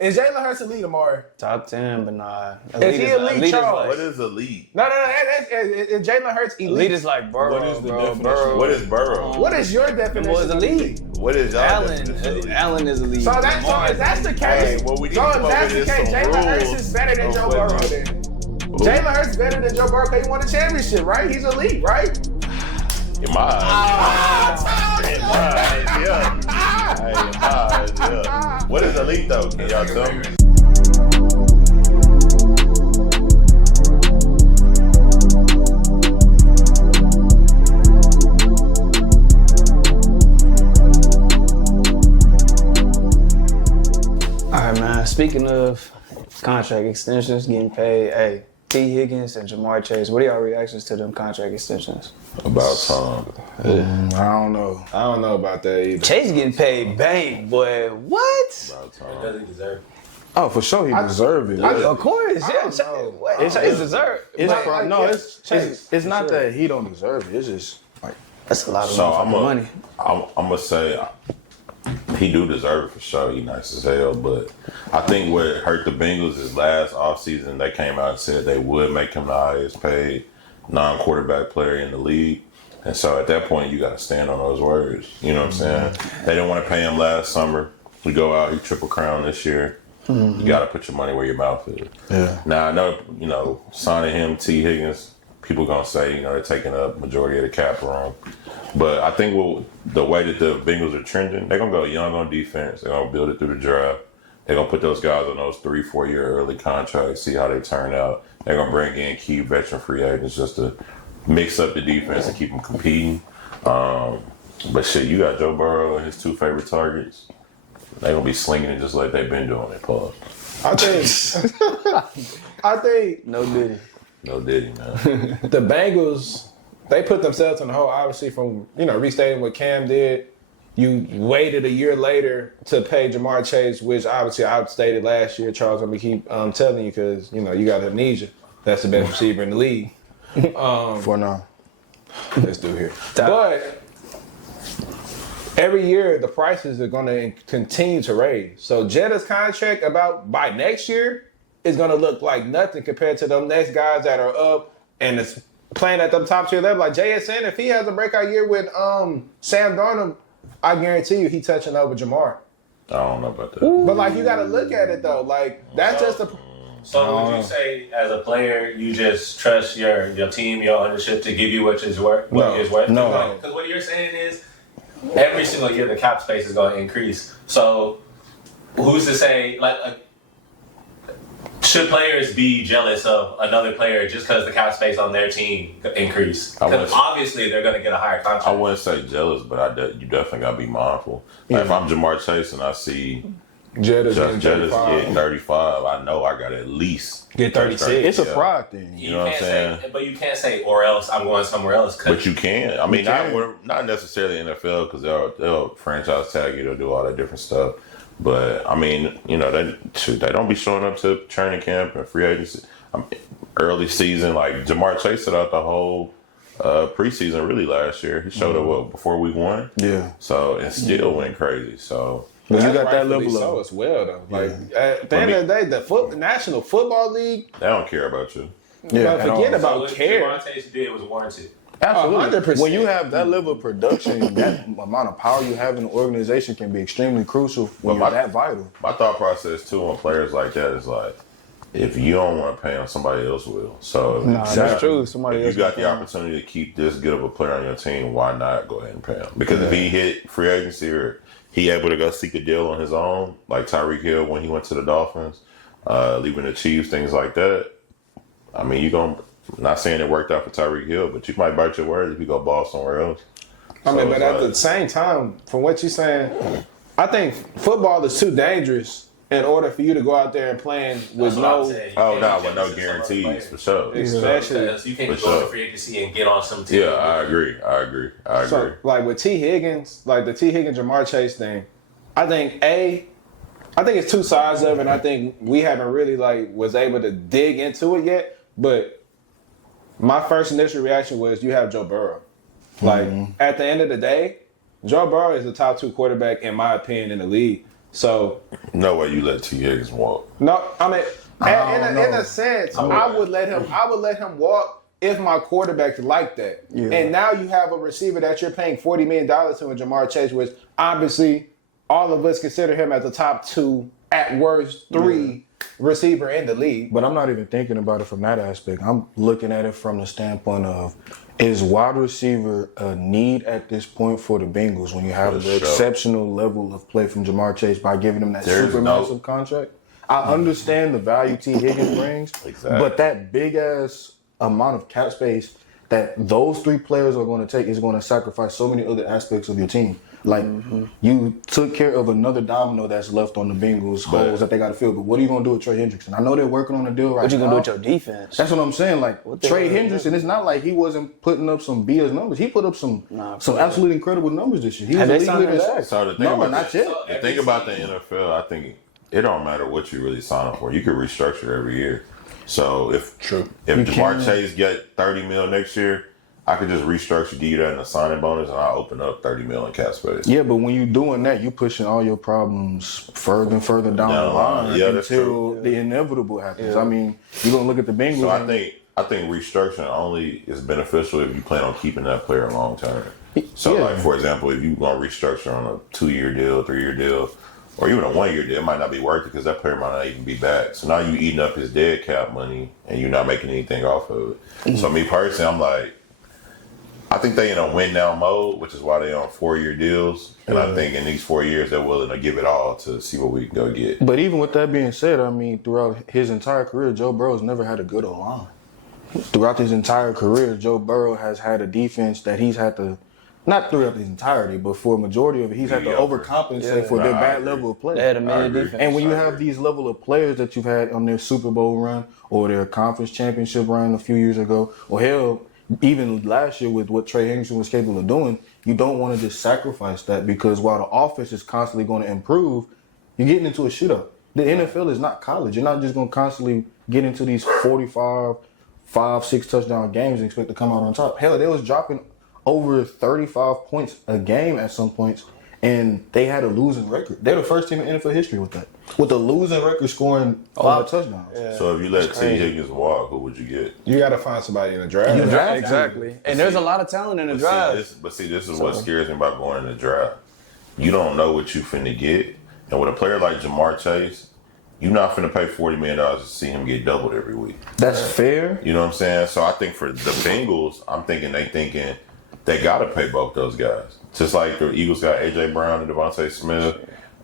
Is Jalen Hurts elite, Omari? Top 10, but nah. Is he elite, Charles? What is elite? No. Is Jalen Hurts elite? Elite is like Burrow, What is the bro. definition? Burrow. What is Burrow? What is your definition? What is of elite? What is y'all Allen. definition of elite? Allen is elite. So if that's the case, Hey, well, we need so to if come that's up the with case, some Jalen Hurts rules is better than of Joe what Burrow you- then. Jalen Hurts better than Joe Burrow because he won a championship, right? He's elite, right? In my eyes. In my eyes, yeah. Hey, in my eyes, yeah. What is elite though? Can y'all tell me? All right, man. Speaking of contract extensions, getting paid, hey, T. Higgins and Jamar Chase, what are y'all reactions to them contract extensions? About time. I don't know. I don't know about that either. Chase getting paid bank, boy. What? About time. Does he deserve? Oh, for sure, he deserve it. Of course, yeah. don't know. Chase deserve. It's Like, pro- like, no, yeah, it's Chase, it's not sure. that he don't deserve it. It's just like That's a lot of So money. I'm gonna say he do deserve it for sure. He nice as hell, but I think what hurt the Bengals is last offseason they came out and said they would make him the highest paid non-quarterback player in the league. And so at that point you gotta stand on those words. You know what I'm saying? They didn't want to pay him last summer. We go out, he triple crown this year. You gotta put your money where your mouth is. yeah. Now I know, signing him, T. Higgins, people gonna say, they're taking up majority of the cap wrong. But I think the way that the Bengals are trending, they're gonna go young on defense. They're gonna build it through the draft. They're gonna put those guys on those 3-4 year early contracts, see how they turn out. They're gonna bring in key veteran free agents just to mix up the defense and keep them competing. But shit, you got Joe Burrow and his 2 favorite targets. They're gonna be slinging it just like they've been doing it, Paul. I think No Diddy. No Diddy, man. the Bengals, they put themselves in the hole, obviously, from, restating what Cam did. You waited a year later to pay Jamar Chase, which obviously I stated last year. Charles, I'm going to keep telling you because, you got amnesia. That's the best receiver in the league. For now. Let's do here. But every year, the prices are going to continue to raise. So Jetta's contract by next year is going to look like nothing compared to them next guys that are up and it's playing at the top tier level. Like JSN, if he has a breakout year with Sam Darnold, I guarantee you he touching over Jamar. I don't know about that. But like you got to look at it though. Like that's just a. So would you say, as a player, you just trust your team, your ownership to give you what is worth? No. Because what you're saying is, every single year the cap space is going to increase. So who's to say, should players be jealous of another player just because the cap space on their team increase? Because obviously they're going to get a higher contract. I wouldn't say jealous, but you definitely got to be mindful. Like if I'm Jamar Chase and I see Jetta's Jettis getting 35, I know I got to at least Get 36. It's a Yeah. pride thing. You know what I'm saying? But you can't say, or else I'm going somewhere else. But you can. I mean, can. not necessarily NFL because they'll franchise tag you, they'll do all that different stuff. But I mean, they don't be showing up to training camp and free agency. Early season, like Jamar Chase set out the whole preseason really last year. He showed up before week 1. Yeah. So it still went crazy. So But you got that Rightfully level so of as well though. Like at the end of the day, the National Football League, they don't care about you. yeah. but forget and about what care. Javonte did was warranted. Absolutely. 100%. When you have that level of production, that amount of power you have in the organization can be extremely crucial when But you're that vital. My thought process too on players like that is like, if you don't want to pay them, somebody else will. So That's true. Somebody if else you got will the pay 'em. opportunity to keep this good of a player on your team, why not go ahead and pay him? Because if he hit free agency or he able to go seek a deal on his own, like Tyreek Hill when he went to the Dolphins, leaving the Chiefs, things like that. I mean, not saying it worked out for Tyreek Hill, but you might bite your word if you go ball somewhere else. I mean, So but it's at like- the same time, from what you're saying, I think football is too dangerous in order for you to go out there and playing with That's what I'm no, saying. You Oh can't no, be with no jealous of some other guarantees player. for sure. especially. Because you can't For go to sure. free agency and get on some team. Yeah, I agree. So, like with T. Higgins, like the T. Higgins Jamar Chase thing, I think it's two sides of it, and I think we haven't really was able to dig into it yet. But my first initial reaction was you have Joe Burrow. Like at the end of the day, Joe Burrow is the top 2 quarterback in my opinion in the league. So No way you let T. Higgins walk. no, I mean, don't in know. a sense, I would let him walk if my quarterback's like that. Yeah. And now you have a receiver that you're paying $40 million to in Jamar Chase, which obviously all of us consider him as the top 2, at worst 3 receiver in the league. But I'm not even thinking about it from that aspect. I'm looking at it from the standpoint of, is wide receiver a need at this point for the Bengals when you have For the sure. exceptional level of play from Jamar Chase by giving him that There's super no- massive contract? I understand the value T. Higgins brings, Exactly. but that big ass amount of cap space that those 3 players are going to take is going to sacrifice so many other aspects of your team. Like, you took care of another domino that's left on the Bengals' But- holes that they got to fill. But what are you going to do with Trey Hendrickson? I know they're working on a deal right now. What you gonna do with your defense? That's what I'm saying. Like, the Trey hell? Hendrickson, it's not like he wasn't putting up some BS numbers. He put up some absolutely incredible numbers this year. He was Have the they league signed leader him in back? sacks. So the thing No, about not yet. The thing about the NFL, I think it don't matter what you really sign up for. You can restructure every year. So if Jamar can. Chase get $30 million next year, I could just restructure, give you that in a signing bonus, and I'll open up $30 million cap space. Yeah, but when you're doing that, you're pushing all your problems further and further down the line Yeah, that's until the inevitable happens. I mean, you're going to look at the Bengals. So and- I think restructuring only is beneficial if you plan on keeping that player long term. So, Yeah. like for example, if you going to restructure on a 2-year deal, 3-year deal, or even a 1-year deal, it might not be worth it because that player might not even be back. So now you eating up his dead cap money and you're not making anything off of it. So me personally, I'm like, I think they in a win now mode, which is why they on 4-year deals. And I think in these 4 years, they're willing to give it all to see what we can go get. But even with that being said, I mean, throughout his entire career, Joe Burrow's never had a good O-line. Throughout his entire career, Joe Burrow has had a defense that he's had to, not throughout his entirety, but for a majority of it, he's had to Mediocre. overcompensate for their Nah, I bad agree. level of play. They had a I million agree. defense. And when you I have agree. these level of players that you've had on their Super Bowl run or their conference championship run a few years ago, or hell, even last year with what Trey Hendrickson was capable of doing, you don't want to just sacrifice that because while the offense is constantly going to improve, you're getting into a shootout. The NFL is not college. You're not just going to constantly get into these 45, 5-6 touchdown games and expect to come out on top. Hell, they was dropping over 35 points a game at some points, and they had a losing record. They're the first team in NFL history with that. With a losing record scoring 5 touchdowns. So if you let T. crazy. Higgins walk, who would you get? You got to find somebody in the draft. Exactly. And there's a lot of talent in the drive. This is what scares me about going in the draft. You don't know what you finna get. And with a player like Jamar Chase, you're not finna pay $40 million to see him get doubled every week. That's fair. You know what I'm saying? So I think for the Bengals, I'm thinking they gotta pay both those guys. Just like the Eagles got A.J. Brown and Devontae Smith,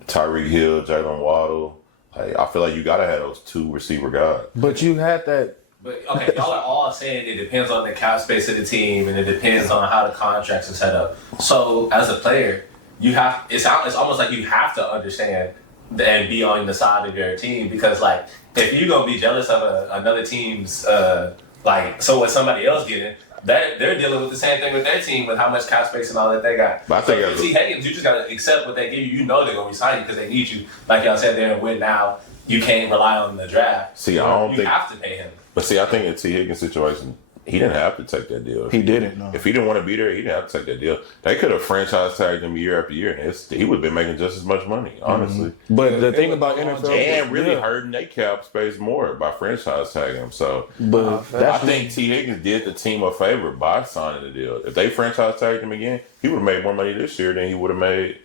Tyreek Hill, Jalen Waddle. Like, I feel like you gotta have those 2 receiver guys. But you had that. But okay, y'all are all saying it depends on the cap space of the team and it depends on how the contracts are set up. So as a player, it's almost like you have to understand and be on the side of your team because like if you're gonna be jealous of another team's so what somebody else getting, they're dealing with the same thing with their team with how much cap space and all that they got. But I think so as if you see Higgins, you just gotta accept what they give you. You know they're gonna resign you because they need you. Like y'all said, they're in win now. You can't rely on the draft. See, I don't you think- have to pay him. But see, I think in T. Higgins' situation, he didn't have to take that deal. He didn't, no. If he didn't want to be there, he didn't have to take that deal. They could have franchise tagged him year after year, and he would have been making just as much money, honestly. But the thing was about on NFL, And really yeah. hurting their cap space more by franchise tagging him. So But I that's think T. Higgins did the team a favor by signing the deal. If they franchise tagged him again, he would have made more money this year than he would have made.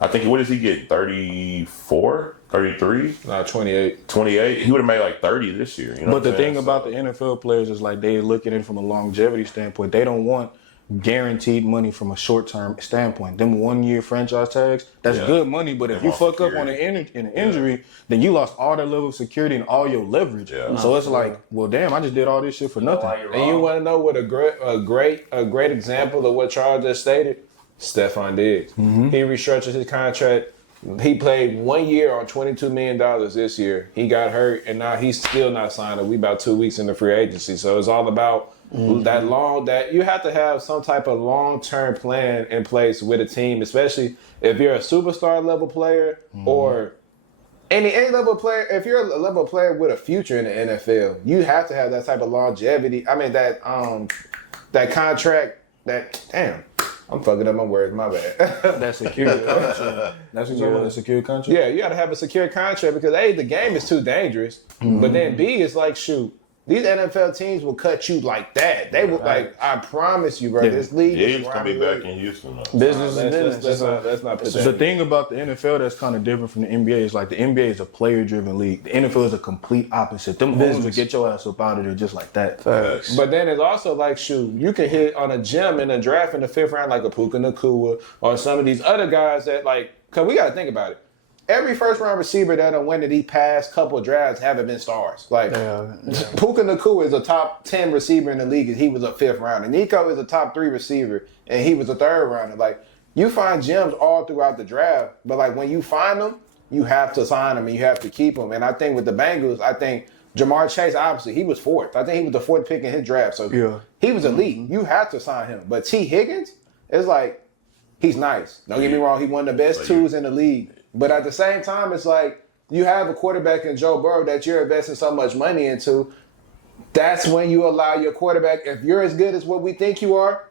I think, what does he get? 34? 33? 28. 28? He would have made like 30 this year. You know But the what I'm thing saying? about So- the NFL players is like they look at it from a longevity standpoint. They don't want guaranteed money from a short term standpoint. Them 1-year franchise tags, that's Yeah. good money. But if Them you on fuck up on security. an injury, then you lost all that level of security and all your leverage. Yeah. So it's like, well, damn, I just did all this shit for nothing. Why you're And you wrong. want to know what a great example of what Charles just stated? Stephon Diggs. He restructured his contract. He played 1 year on $22 million this year. He got hurt, and now he's still not signed. We about 2 weeks into free agency, so it's all about that you have to have some type of long-term plan in place with a team, especially if you're a superstar level player or any level player. If you're a level player with a future in the NFL, you have to have that type of longevity. I mean that contract. I'm fucking up my words. My bad. That secure contract. That's what you're talking about, a secure contract? Yeah, you got to have a secure contract because A, the game is too dangerous. But then B, it's like, shoot, these NFL teams will cut you like that. They will, like, I promise you, bro, this league Yeah, is he's gonna be back in Houston though. Business is business. Let's not put The that. thing about the NFL that's kind of different from the NBA is like the NBA is a player-driven league. The NFL is a complete opposite. Them hoes will get your ass up out of there just like that. Facts. But then it's also like, shoot, you can hit on a gem in a draft in the 5th round like a Puka Nacua or some of these other guys that, like, because we got to think about it. Every first-round receiver that done went in these past couple of drafts haven't been stars. Like, Puka Nacua is a top 10 receiver in the league, and he was a 5th rounder. Nico is a top 3 receiver, and he was a 3rd rounder. Like, you find gems all throughout the draft, but, like, when you find them, you have to sign them and you have to keep them. And I think with the Bengals, I think Jamar Chase, obviously, he was 4th. I think he was the 4th pick in his draft. So he was elite. You have to sign him. But T. Higgins, it's like, he's nice. Don't get me wrong. He one of the best twos in the league. But at the same time, it's like you have a quarterback in Joe Burrow that you're investing so much money into. That's when you allow your quarterback, if you're as good as what we think you are,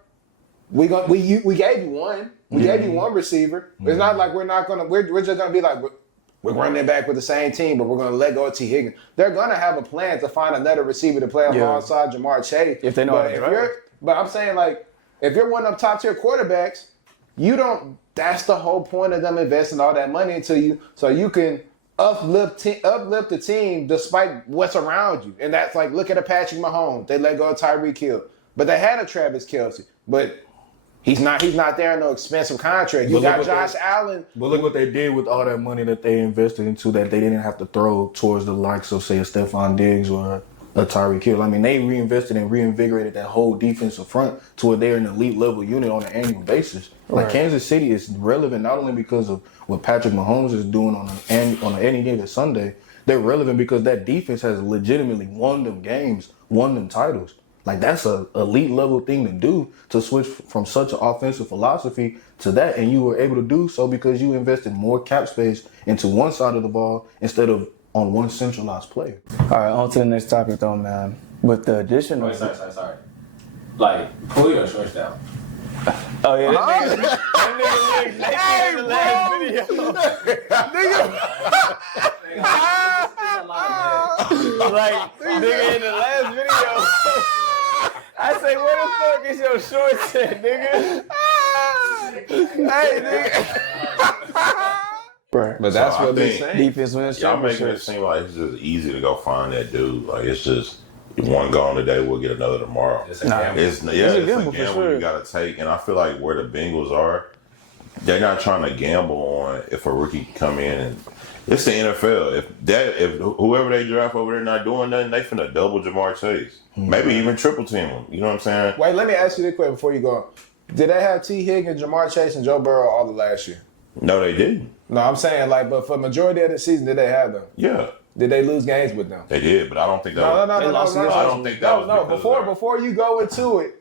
we gave you one. We gave you one receiver. It's not like we're just gonna be like we're running back with the same team, but we're gonna let go of T. Higgins. They're gonna have a plan to find another receiver to play alongside Jamar Chase. If they know how to drive. But I'm saying, like, if you're one of them top tier quarterbacks, you don't. That's the whole point of them investing all that money into you, so you can uplift the team despite what's around you. And that's like, look at a Patrick Mahomes. They let go of Tyreek Hill, but they had a Travis Kelce, but he's not there on no expensive contract. You got Josh Allen. But look what they did with all that money that they invested into that they didn't have to throw towards the likes of, say, a Stephon Diggs or a Tyreek Hill. I mean, they reinvested and reinvigorated that whole defensive front to where they're an elite level unit on an annual basis. Like, Kansas City is relevant not only because of what Patrick Mahomes is doing on any given Sunday. They're relevant because that defense has legitimately won them games, won them titles. Like, that's a elite level thing to do, to switch from such an offensive philosophy to that. And you were able to do so because you invested more cap space into one side of the ball instead of on one centralized player. All right, on to the next topic though, man. With the addition of... Sorry. Like, pull your shorts down. Oh, yeah, that nigga looked naked in the last video. Like, nigga, in the last video, I say, where the fuck is your shorts at, nigga? Hey, nigga. But that's So what I they're think saying. Defense wins Y'all making it championships. seem like it's just easy to go find that dude. Like, it's just, if one gone today, we'll get another tomorrow. It's a gamble. It's a gamble for sure. you got to take. And I feel like where the Bengals are, they're not trying to gamble on if a rookie can come in. And it's the NFL. If whoever they draft over there not doing nothing, they finna double Jamar Chase. Maybe even triple team him. You know what I'm saying? Wait, let me ask you this question before you go. Did they have T. Higgins, Jamar Chase, and Joe Burrow all of last year? No, they didn't. No, I'm saying, like, but for majority of the season, did they have them? Yeah, Did they lose games with them? they did. But I don't think that No. I don't think that was because of Before you go into it,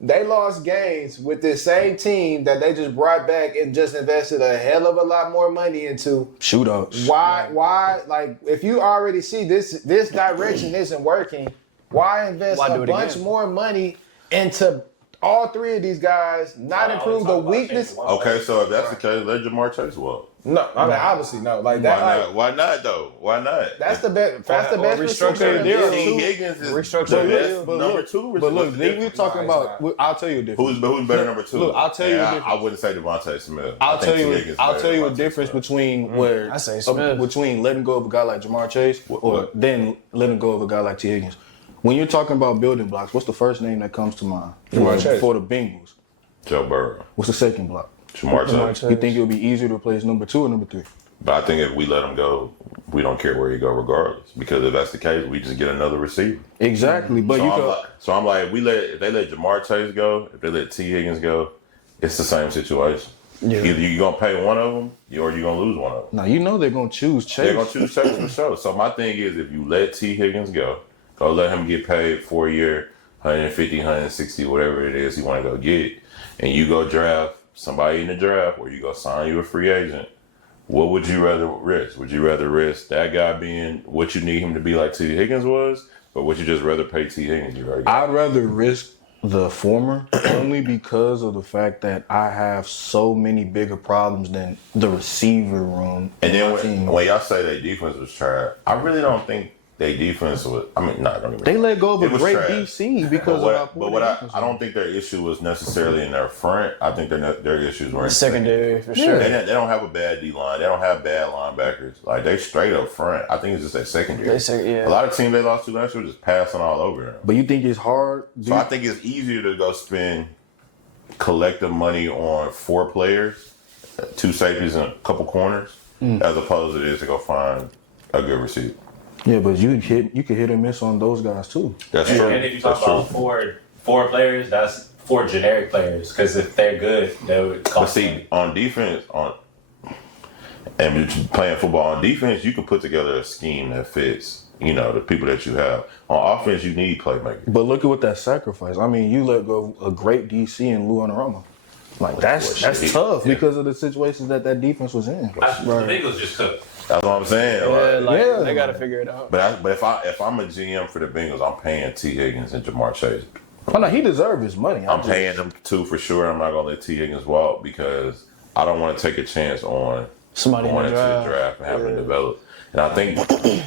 they lost games with this same team that they just brought back and just invested a hell of a lot more money into. Shootouts. Why? Like, if you already see this direction isn't working, why invest Why do a it bunch again? more money into all three of these guys? Not improve the weakness. Okay, so if that's the case, let Jamar Chase walk. No, I mean obviously no. Like that. Why Like, not? Why not though? Why not? that's the best. That's the best restructure receiver. the deal. T. Higgins is Restructure the the best deal. number two. But look, What's the we're difference? talking No, about. I'll tell you a difference. Who's better number two? Look, I'll tell you a Yeah, difference. I wouldn't say Devontae Smith. I'll I think tell you. T. Higgins I'll better tell than you a Devontae difference Smith. between where I say Smith. between letting go of a guy like Jamar Chase or then letting go of a guy like T. Higgins. When you're talking about building blocks, what's the first name that comes to mind Jamar Chase. for the Bengals? Joe Burrow, What's the second block? Jamar Chase. You think it would be easier to replace number 2 or number 3? But I think if we let him go, we don't care where he go regardless. Because if that's the case, we just get another receiver. Exactly, but So you I'm go. like, if they let Jamar Chase go, if they let T. Higgins go, it's the same situation. Yeah. Either you're gonna pay one of them, or you're gonna lose one of them. Now you know they're gonna choose Chase. They're gonna choose Chase for sure. So my thing is, if you let T. Higgins go let him get paid for a year, 150, 160, whatever it is he want to go get, and you go draft somebody in the draft, or you go sign you a free agent. What would you rather risk? Would you rather risk that guy being what you need him to be like T. Higgins was, or would you just rather pay T. Higgins? I'd rather risk the former only because of the fact that I have so many bigger problems than the receiver room. And then on my team. when y'all say their defense was trash, I really don't think their defense was. I mean, don't get me They wrong. let go of It a was great trash. DC because But of how poor their defense I don't think their issue was necessarily in their front. I think their issues were in Secondary, for sure. They don't have a bad D line. They don't have bad linebackers. Like they straight up front. I think it's just their secondary. Yeah. A lot of teams they lost to last year were just passing all over them. But you think it's hard? So I think it's easier to go spend collective money on 4 players, 2 safeties and a couple corners, as opposed to it is to go find a good receiver. Yeah, but you could hit and miss on those guys too. That's And, true. and if you talk That's about true. four players, that's 4 generic players. Because if they're good, they would But cost. see, on defense, and when you're playing football on defense, you can put together a scheme that fits. The people that you have. On offense, you need playmakers. But look at what that sacrifice. I mean, you let go of a great DC and Lou Anarumo. Like that's tough because of the situations that defense was in. The Bengals just cooked. That's what I'm saying. Yeah, they got to figure it out. But if I'm a GM for the Bengals, I'm paying T. Higgins and Jamar Chase. Oh no, he deserves his money. I'm paying them 2 for sure. I'm not gonna let T. Higgins walk because I don't want to take a chance on Somebody in going the into the draft. draft and having to develop. And I think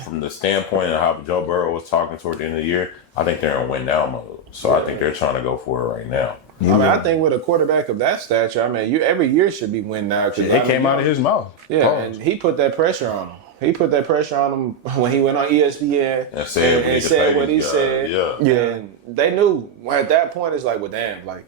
from the standpoint of how Joe Burrow was talking toward the end of the year, I think they're in win now mode. So I think they're trying to go for it right now. I think with a quarterback of that stature, you every year should be win now. It came out of his mouth. Yeah, Pause. and he put that pressure on him. He put that pressure on him when he went on ESPN And said what he said. Yeah. And they knew at that point. It's like, well, damn, like,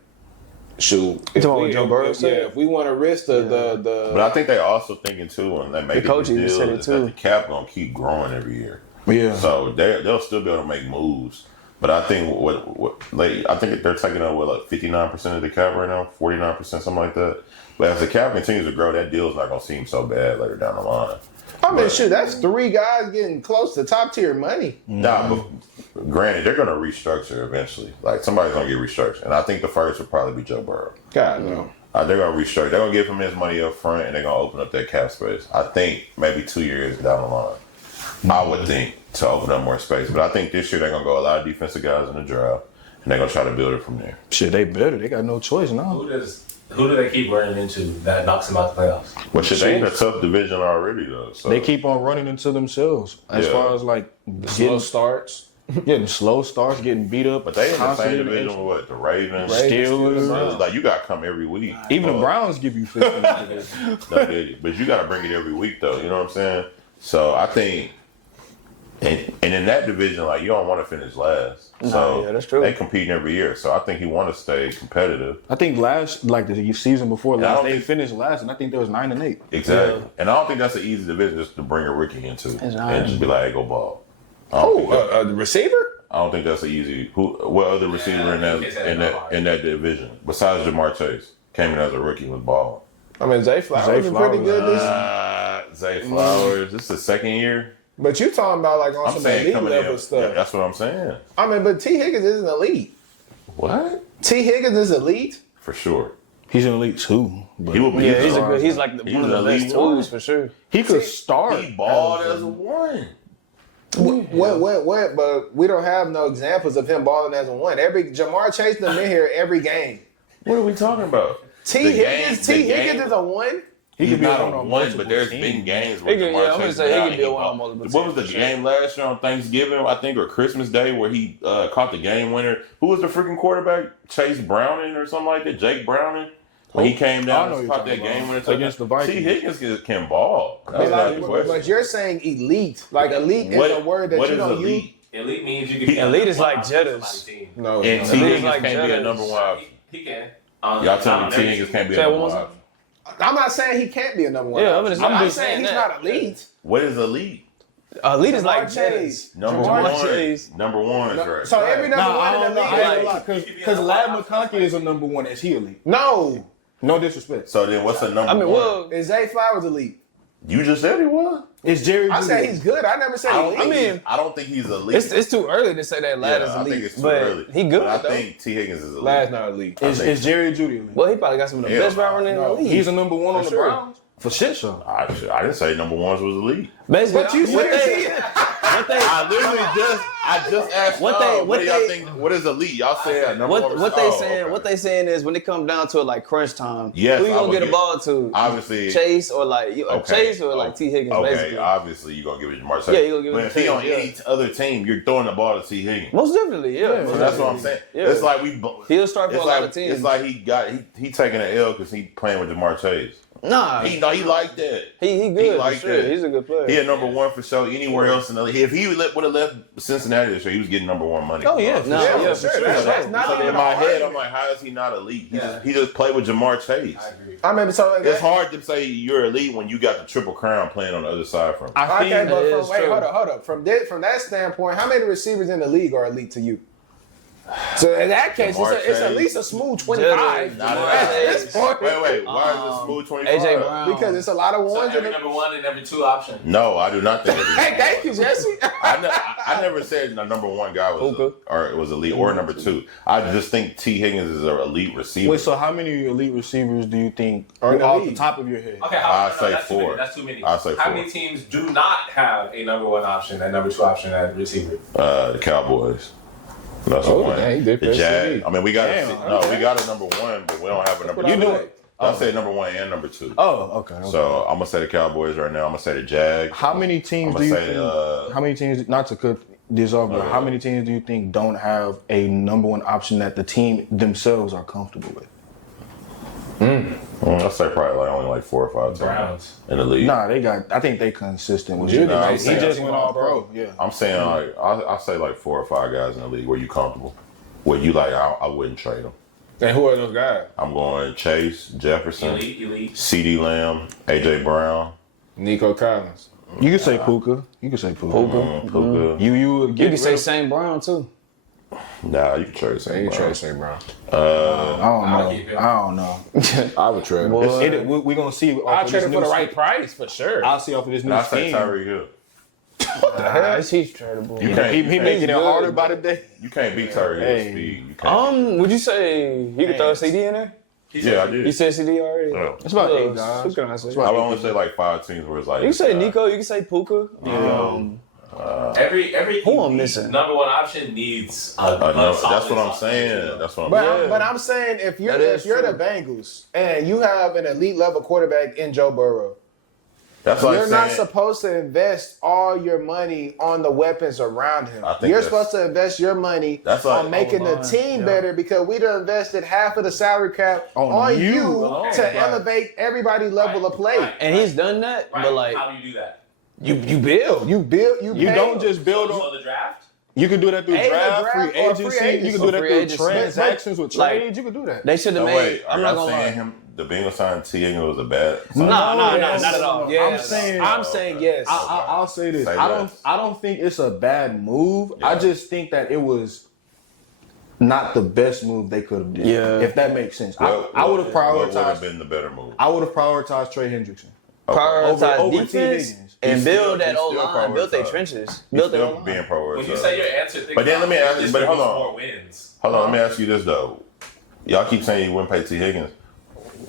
shoot. You talking what Joe Burrow said? If we want to risk the But I think they're also thinking too, and they make The coach even deal said it is too. that the cap gonna keep growing every year. Yeah. So they'll still be able to make moves. But I think I think they're taking up 59% of the cap right now, 49%, something like that. But as the cap continues to grow, that deal's not gonna seem so bad later down the line. shoot, that's 3 guys getting close to top tier money. Nah, but granted, they're gonna restructure eventually. Like somebody's gonna get restructured, and I think the first would probably be Joe Burrow. God no. They're gonna restructure. They're gonna give him his money up front, and they're gonna open up that cap space. I think maybe 2 years down the line, I would think to open up more space. But I think this year they're gonna go a lot of defensive guys in the draft, and they're gonna try to build it from there. Shit, they better. They got no choice now. Who do they keep running into that knocks them out the playoffs? Well, shit, they in a tough division already though. So They keep on running into themselves as Yeah. far as like Slow starts. getting slow starts, getting beat up. But they in the same constantly division with what? The Ravens, Steelers. Like you got to come every week. Even the Browns give you 50. But you got to bring it every week though. You know what I'm saying? So I think, and in that division, like you don't want to finish last. So yeah, that's true. They competing every year. So I think he want to stay competitive. I think the season before Yeah, I last, don't they think- finished last, and I think they was 9-8. Exactly. And I don't think that's an easy division just to bring a rookie into It's and not. just be like, hey, go ball. I don't, think The receiver? I don't think that's an easy. What other receiver in that division besides Jamar Chase came in as a rookie with ball? Zay Flowers is pretty good this. Zay Flowers. This is the second year. But you talking about like on I'm some saying elite coming level in. stuff. Yeah, that's what I'm saying. But T. Higgins isn't elite. What? T. Higgins is elite. For sure. He's an elite too. But He will be. Yeah, he's like He one of was the elite best one. tools for sure. he could start. He balled as a one. What? But we don't have no examples of him balling as a one. Jamar Chase them in here every game. What are we talking about? T. Higgins is a one. He's could be not on on multiple one, but there's teams. been games where He could- Jamar yeah, I'm gonna Chase say he got could be a him one on off. multiple What was the teams, for game last year on Thanksgiving, I think, or Christmas Day, where he caught the game winner? Who was the freaking quarterback? Chase Browning or something like that? Jake Browning? When he came I down know and you're caught that talking game about. winner Against the touchdown. Vikings. T. Higgins can ball. That's But, not the question. but you're saying elite. Like elite is a word that what you is don't elite? use. Elite means you can be Elite on is like somebody's Jettas. team. No, And no. T. Elite is Higgins like can't be a Jettas. number one. He can. Y'all tell me T. Higgins can't be Say a it number one one. more I'm not saying he can't be a number one. Yeah, I'm I'm not just saying saying he's that. not elite. What is elite? Elite is like Jamar Jettas. Chase. Number Jamar one. Chase. Number one is right. So every number one in the league. I ain't is gonna lie, elite. because Lad McConkey is a number one. Is he elite? No, No disrespect. So then what's the number I mean, one? well, is Zay Flowers elite? You just said he was. It's Jerry. I said Judy. he's good. I never said elite. I don't think he's elite. it's too early to say that Lad is I think elite, it's too but early. he good But I though. think T. Higgins is elite. Lad's not elite. It's Jerry Judy elite. Well, he probably got some of the Yeah. best route running in the No, league. He's a number one on the sure. Browns for shit show. I didn't say number one was elite. Basically, But you one said thing, one I just asked What y'all, what do y'all they- think? What is elite? Y'all said number one. What they saying is when it comes down to it, like crunch time, Yes, who you I gonna would get a get- ball to? Obviously, Chase or like Chase or like Oh, T Higgins, Okay, basically. obviously you gonna give it to Jamar Chase. Yeah, you gonna give but it if to he on Chase, any other team, you're throwing the ball to T Higgins. Most definitely, yeah. So that's what I'm saying. Yeah. It's like He'll start for it's a like, lot of teams. It's like he taking an L because he playing with Jamar Chase. Nah, He like that. he good. like for sure. that. He's a good player. He had number one for sure. Anywhere else in the league, if he would have left Cincinnati this year, he was getting number one money. Oh yeah, No, Yeah, yeah, for sure. for That's sure. not So even in my a head, argument. I'm like, how is he not elite? Yeah. He just played with Jamar Chase. I agree. I mean, so It's hard to say you're elite when you got the triple crown playing on the other side from. I Okay, think but That from, is wait, true. hold up. From that standpoint, how many receivers in the league are elite to you? So in that case, Jamar it's at Chase. least a smooth 25. Jamar At Chase. this point. Wait. Why is it smooth 25? AJ Brown. Because it's a lot of So ones. every number one and every two option. No, I do not think. Hey, thank you, Jesse. I never said the number one guy was elite or number two. I just think T Higgins is an elite receiver. Wait, so how many elite receivers do you think Are in the off the league? top of your head? Okay, I'd say that's four. Too many. That's too many. I'd say How four. many teams do not have a number one option and number two option at receiver? The Cowboys. That's Oh, one. dang, he did The piss Jag. me. I mean, we got Damn, we got a number one, but we don't have a number what two. I like. I said number one and number two. Oh, okay. So I'm gonna say the Cowboys right now. I'm gonna say the Jags. How many teams I'm do you gonna say, think? How many teams? Not to cut this off, but how many teams do you think don't have a number one option that the team themselves are comfortable with? I'll say probably only like 4 or 5 teams Browns. in the league. Nah, they got. I think they consistent with Judy you. made He sense. just went all pro. Yeah. I'm saying like I'll say like 4 or 5 guys in the league where you comfortable, where you like I wouldn't trade them. And who are those guys? I'm going Chase, Jefferson, Elite. CeeDee Lamb, AJ Brown, Nico Collins. You can say Puka. You can say Puka. Puka. You would You get can say rid of- St. Brown too. Nah, you can trade Hey, St. you Brown. trade St. Brown. I I'll keep don't him. know. I don't know. I would trade him. Boy. We're gonna see. I'll off of trade this him for the new right scheme. price, for sure. I'll see off of this new I'll say scheme. Tyreek Hill. He's tradable. You can't, He you making can't, it good. harder by the day. you can't beat Tyreek Hey. Hill's speed. You can't. Would you say you could throw a CD in there? Yeah, I did. You said CD already. Yeah. It's about Look, 8 guys. Who can I say? I would only say like 5 teams where it's like You can say Nico. You can say Puka. Every Who I'm missing? number one option needs a no, solid that's what I'm solid saying. team. That's what I'm But, saying. but I'm saying if you're That is the true. Bengals and you have an elite level quarterback in Joe Burrow, That's like you're not saying- supposed to invest all your money on the weapons around him. I think You're that's- supposed to invest your money That's like- on making the O-line, team yeah. better because we done invested half of the salary cap on you alone. to Right. elevate everybody's level of play. Right. And he's done that, Right. but like, How do you do that? You build. You You pay. don't just build on. So the draft? You can do that through Hey, the draft, draft free or free agency. agency. You can do that Free through agency. transactions with Like- trades. You can do that. they should have No, made. wait, I'm are not y'all gonna saying lie. the Bengals signed T. Higgins was a bad? No, Yes. not at all. Yes. I'm saying yes. I'll say this. Say I less. don't think it's a bad move. Yeah. I just think that it was not the best move they could have did. Yeah. If that makes sense. I would have What would have prioritized. been the better move? I would have prioritized Trey Hendrickson. Prioritize Over T. defense Higgins. and He's build still- that he's O still line, build their prioritized. trenches, He's build their still O being line. prioritized. When you say your answer, think But then about let me ask- this but hold produce on. more wins. Hold on, let me ask you this though. Y'all keep saying you wouldn't pay T. Higgins.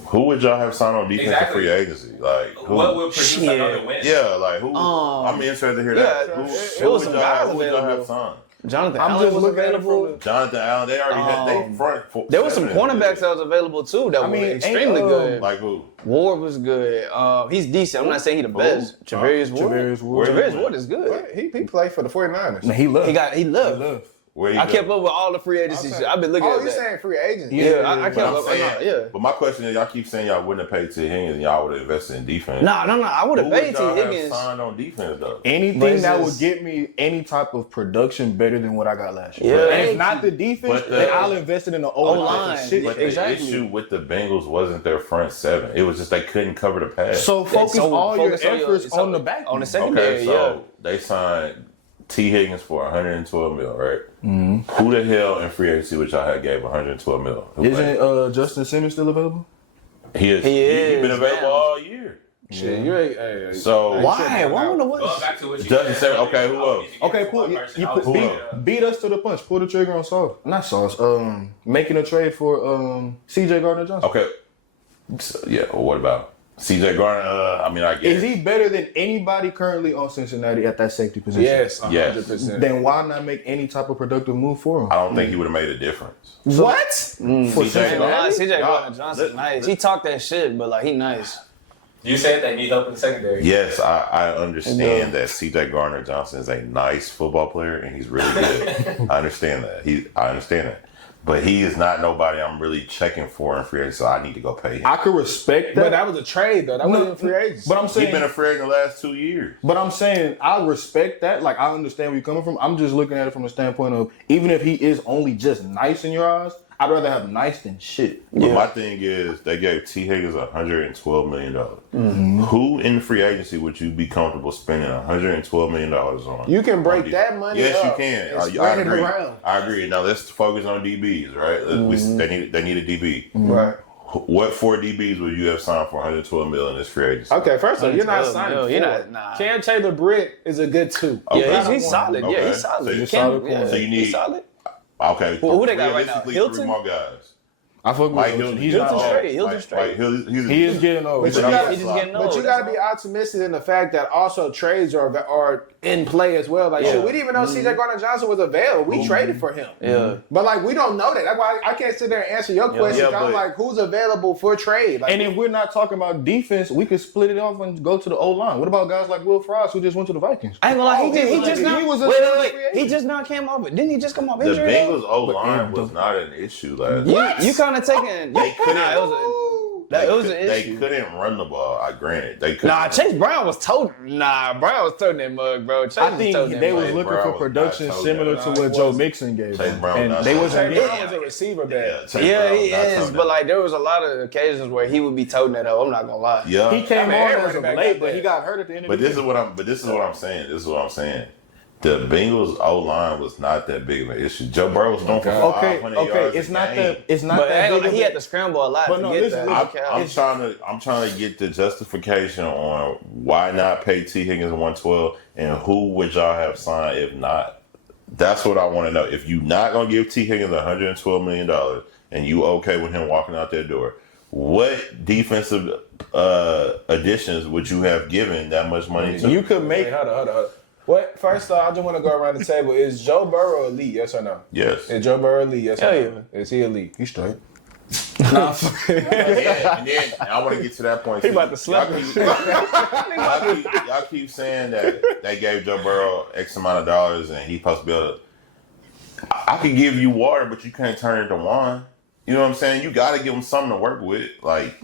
Who would y'all have signed on defense in Exactly. free agency? Like who? What would produce Shit. another win? Yeah, like who? I'm interested to hear that. yeah, Who, it who was would some y'all, guys who would y'all available. have signed? Jonathan I'm Allen just was looking at it available. Jonathan Allen. They already had they front. There was some seven. cornerbacks that was available too that I mean, were ain't, extremely good. Like who? Ward was good. He's decent. I'm not saying he the best. Travarius Ward. Travarius Ward. Travarius Ward is good. He played for the 49ers. He left. He left. left. Where I kept up with all the free agency shit. I've been looking Oh, at you that. saying free agent? Yeah, I kept But I'm up. saying, Yeah. But my question is, y'all keep saying y'all wouldn't have paid T. Higgins and y'all would have invested in defense. No. I would Who have would paid T. y'all have Higgins. signed on defense though? But Anything it's that just- would get me any type of production better than what I got last year. Yeah. And if not the defense, But then I'll invest it in the O-line. O-line. Shit. But Exactly. the issue with the Bengals wasn't their front seven. It was just they couldn't cover the pass. So focus all your efforts on the back. on the end. secondary. Okay, so they signed T. Higgins for $112 million, right? Mm-hmm. Who the hell in free agency which y'all had gave $112 million? Who played? Isn't Justin Simmons still available? He is. He He's been is available now. all year. Shit, you ain't. Hey, So Why? Why on the Going what? back to what you Doesn't said say- okay, who else? Okay, beat us to the punch. Pull the trigger on Sauce. Not Sauce. Making a trade for C.J. Gardner-Johnson. Okay. So, yeah. Well, what about? CJ Garner, I guess. Is he better than anybody currently on Cincinnati at that safety position? Yes, 100%. Then why not make any type of productive move for him? I don't think he would have made a difference. What? For CJ Cincinnati? CJ Y'all- Gardner Johnson nice. He talked that shit, but like he nice. You said they need help in the secondary. Yes, I understand that CJ Garner Johnson is a nice football player and he's really good. I understand that. I understand that. But he is not nobody I'm really checking for in free agency, so I need to go pay him. I could respect that. But that was a trade, though. That wasn't free agents. But I'm He's saying, been a free agent the last 2 years. but I'm saying I respect that. Like I understand where you're coming from. I'm just looking at it from the standpoint of even if he is only just nice in your eyes, I'd rather have nice than shit. But my thing is, they gave T. Higgins $112 million. Who in the free agency would you be comfortable spending $112 million on? You can break that money Yes, up you can. and I spread it agree. around. I agree. Now let's focus on DBs, right? They need a DB. Right. What 4 DBs would you have signed for $112 million in this free agency? Okay, first of all, you're not 112 signing mil. for You're it. not- nah. Cam Taylor-Britt is a good 2. Okay. Yeah, he's solid. Okay. Yeah, he's solid. So you're solid corner. So you need- he's solid. Okay. Who they got right now? realistically, Hilton? 3 more guys. I fuck with Mike him. Hilton. He's Hilton not straight. Hilton straight. He is getting old. But you But gotta, he's just getting but old. you gotta be optimistic in the fact that also trades are in play as well. Like, shit, we didn't even know CJ Garner Johnson was available. We traded for him. Yeah. But, like, we don't know that. That's why I can't sit there and answer your question. Yeah, I'm but- like, who's available for trade? Like, And if we're not talking about defense, we could split it off and go to the O-line. What about guys like Will Fries who just went to the Vikings? I ain't gonna lie, Oh, he just now. he was a Wait, free wait. agent. He just now came off it. Didn't he just come off The injury? Bengals O-line But- was not an issue last What? You kind of taking? They couldn't. Nah, it was an They issue. couldn't run the ball. I granted they couldn't. Nah, Chase Brown was toting. Nah, Brown was toting that mug, bro. Chase I was think toting that they mug. was looking Brown for was production not told similar that. to Nah, what he Joe wasn't. Mixon gave Chase them. Brown And not they told wasn't that. Chase getting Brown was a receiver Yeah, bad. Chase Yeah, Brown he not is, told but that. like there was a lot of occasions where he would be toting that up. I'm not gonna lie. Yeah. He came I mean, on every as of running back late, got but that. he got hurt at the end of But the this is what I'm saying. This is what I'm saying. The Bengals O-line was not that big of an issue. Joe Burrow was thrown for Okay, 500 yards okay, it's a not game. that. It's not But that. big of he a- had to scramble a lot But to no, get listen, that. listen. I'm trying to get the justification on why not pay T. Higgins 112 and who would y'all have signed if not. That's what I want to know. If you not gonna give T. Higgins $112 million and you okay with him walking out that door, what defensive additions would you have given that much money to? You could make. Wait, hold on. What? First off, I just want to go around the table. Is Joe Burrow elite? Yes or no? Yes. Is Joe Burrow elite? Yes Hell or no? Is he elite? He's straight. And then I want to get to that point. He about to slap y'all keep saying that they gave Joe Burrow X amount of dollars and he's supposed to be able to. I could give you water, but you can't turn it to wine. You know what I'm saying? You got to give him something to work with. Like,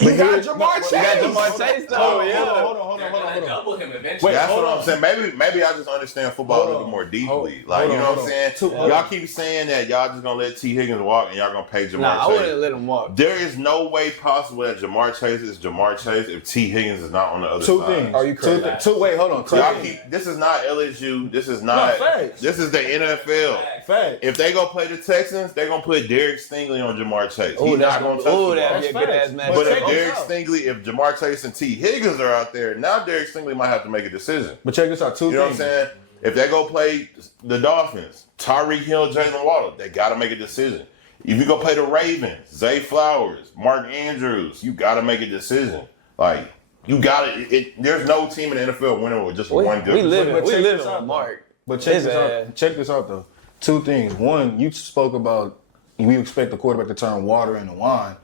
He got Jamar Chase. You got Jamar Chase though, yeah. Hold on. They're gonna double him eventually. that's hold what on. I'm saying. Maybe I just understand football a little more deeply. Like, you know what I'm saying? Y'all keep saying that y'all just gonna let T. Higgins walk and y'all gonna pay Jamar Nah, I Chase. wouldn't let him walk. There is no way possible that Jamar Chase is Jamar Chase if T. Higgins is not on the other Two side. things. Are you Two crazy? thi- two- Wait, hold on. Two Y'all things. keep. This is not LSU. This is not. facts. This is the NFL. Fact. If they go play the Texans, they're gonna put Derek Stingley on Jamar Chase. Oh, He's that's not gonna touch oh, the that'd be ball. a good ass facts. match. But check if this Derek out. Stingley, if Jamar Chase and T. Higgins are out there, now Derek Stingley might have to make a decision. But check this out. Two You know what I'm things. saying? If they go play the Dolphins, Tyreek Hill, Jalen Waddle, they got to make a decision. If you go play the Ravens, Zay Flowers, Mark Andrews, you got to make a decision. Like, you got to. There's no team in the NFL winning with just one good We live But check this on out, Mark. But check His this ass. out. Check this out though. Two things. One, you spoke about we expect the quarterback to turn water into wine.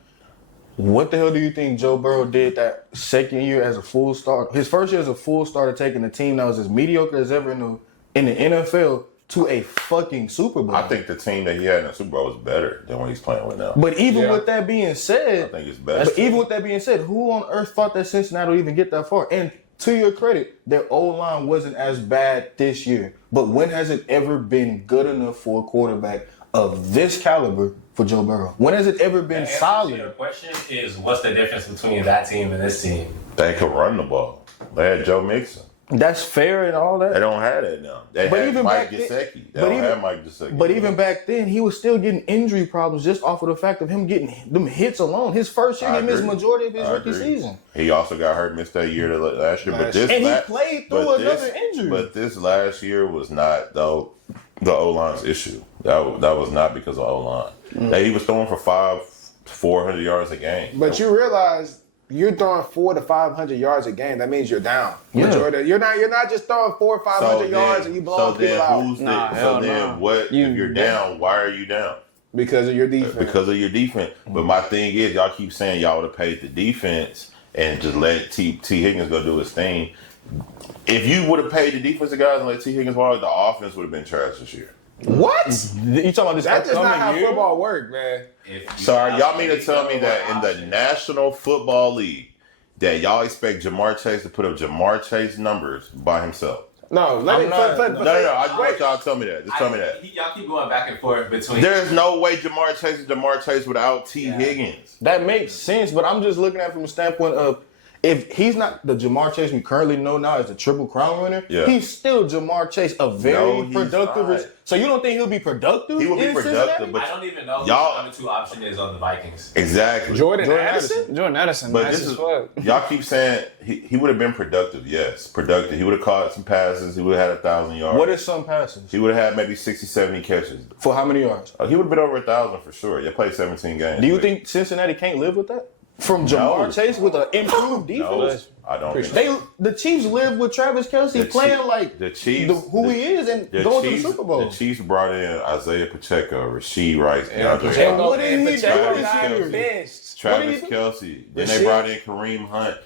What the hell do you think Joe Burrow did that second year as a full starter? His first year as a full starter, taking a team that was as mediocre as ever in the NFL to a fucking Super Bowl. I think the team that he had in the Super Bowl was better than what he's playing with now. But even Yeah. with that being said, I think it's better. but even with that being said, who on earth thought that Cincinnati would even get that far? And to your credit, their O-line wasn't as bad this year. But when has it ever been good enough for a quarterback of this caliber for Joe Burrow? When has it ever been The answer to solid? your question is what's the difference between that team and this team? They could run the ball. They had Joe Mixon. That's fair and all They that. don't have that now. They But had even Mike back then- Gesicki. They but don't even- have Mike Gesicki. But even back then, he was still getting injury problems just off of the fact of him getting them hits alone. His first year, I he missed agree. majority of his I rookie agree. season. He also got hurt, missed that year last year. But this And he la- played through but another injury. But this last year was not the O-line's issue. That was not because of O-line. He was throwing for 400 yards a game. But you realize you're throwing 400 to 500 yards a game. That means you're down. Yeah. Majority. You're not just throwing 400 or 500 yards and you blowing people out What? If you're down, why are you down? because of your defense. Because of your defense. But my thing is, y'all keep saying y'all would have paid the defense and just let T. Higgins go do his thing. If you would have paid the defensive guys and let T. Higgins walk, the offense would have been trash this year. What? You talking about this That's just not how upcoming year? football works, man. Sorry, y'all mean to tell me that in the National Football League that y'all expect Jamar Chase to put up Jamar Chase numbers by himself? No, No, I just want y'all to tell me that. Just tell me that. Y'all keep going back and forth between. There's no way Jamar Chase is Jamar Chase without T. Higgins. That makes sense, but I'm just looking at it from a standpoint of if he's not the Jamar Chase we currently know now as the Triple Crown winner, he's still Jamar Chase, a very productive. So you don't think he'll be productive? He will be productive, but I don't even know who the number 2 option is on the Vikings. Exactly. Jordan Addison? Jordan Addison, But nice this as is fuck. y'all keep saying he would have been productive. Yes, productive. He would have caught some passes. He would have had 1,000 yards. What is some passes? He would have had maybe 60, 70 catches. For how many yards? He would have been over 1,000 for sure. They played 17 games. Do you think Cincinnati can't live with that? From Jamar Chase with an improved defense? No, I don't. Think The Chiefs live with Travis Kelce playing like the Chiefs, who he is and going to the Super Bowl. The Chiefs brought in Isaiah Pacheco, Rasheed Rice, DeAndre And what Hopkins, did he do Travis this Kelce. year? Travis Kelce. Then they brought in Kareem Hunt.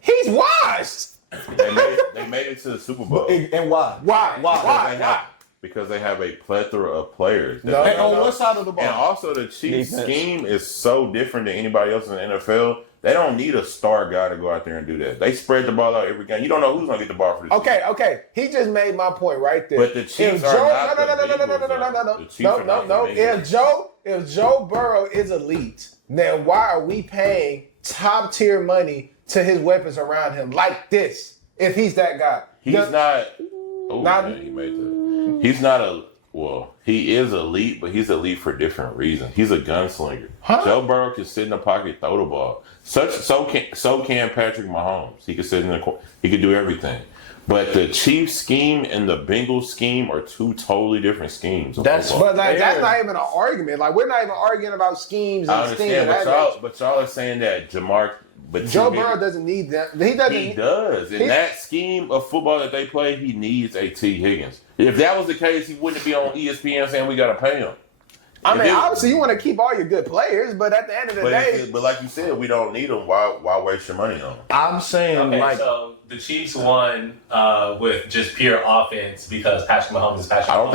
He's washed. They made it to the Super Bowl. And why? Why? Because they have a plethora of players. And on what side of the ball? And also the Chiefs scheme is so different than anybody else in the NFL. They don't need a star guy to go out there and do that. They spread the ball out every game. You don't know who's going to get the ball for the Chiefs. Okay. He just made my point right there. But the Chiefs are not the Bengals. No. If Joe Burrow is elite, then why are we paying top tier money to his weapons around him like this? If he's that guy, He's not. Oh, man, he made that. He's not a. Well, he is elite, but he's elite for different reasons. He's a gunslinger. Joe Burrow can sit in the pocket, throw the ball. So can Patrick Mahomes. He can sit in the. He can do everything. But the Chiefs scheme and the Bengals scheme are two totally different schemes. That's but that's not even an argument. Like we're not even arguing about schemes and I understand, but y'all are saying that Joe Burrow doesn't need that. He does. In that scheme of football that they play, he needs a T. Higgins. If that was the case, he wouldn't be on ESPN saying we got to pay him. I mean, obviously you want to keep all your good players, but at the end of the day, but like you said, we don't need them. Why waste your money on them? I'm saying so the Chiefs won with just pure offense because Patrick Mahomes is Patrick Mahomes. I don't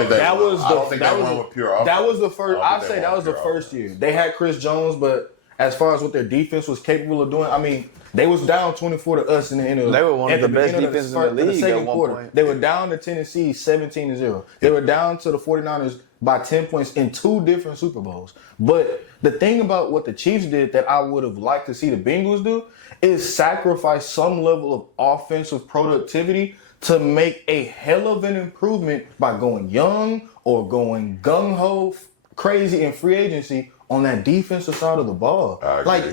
think that was won with pure offense. That was the first. I'd say that was the first year. They had Chris Jones, but as far as what their defense was capable of doing, I mean, they was down 24 to us in the end of. They were one of the best defenses in the league second at one quarter. point. They were down to Tennessee 17-0. They were down to the 49ers by 10 points in 2 different Super Bowls. But the thing about what the Chiefs did that I would have liked to see the Bengals do is sacrifice some level of offensive productivity to make a hell of an improvement by going young or going gung-ho crazy in free agency on that defensive side of the ball. Like,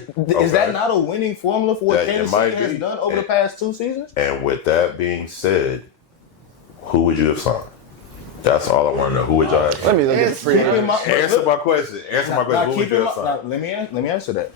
is that not a winning formula for what Kansas City has done over the past 2 seasons? And with that being said, who would you have signed? That's all I want to know. Who would y'all have signed? Let me look at the free agent. Answer my question. Who would you have signed? Let me answer that.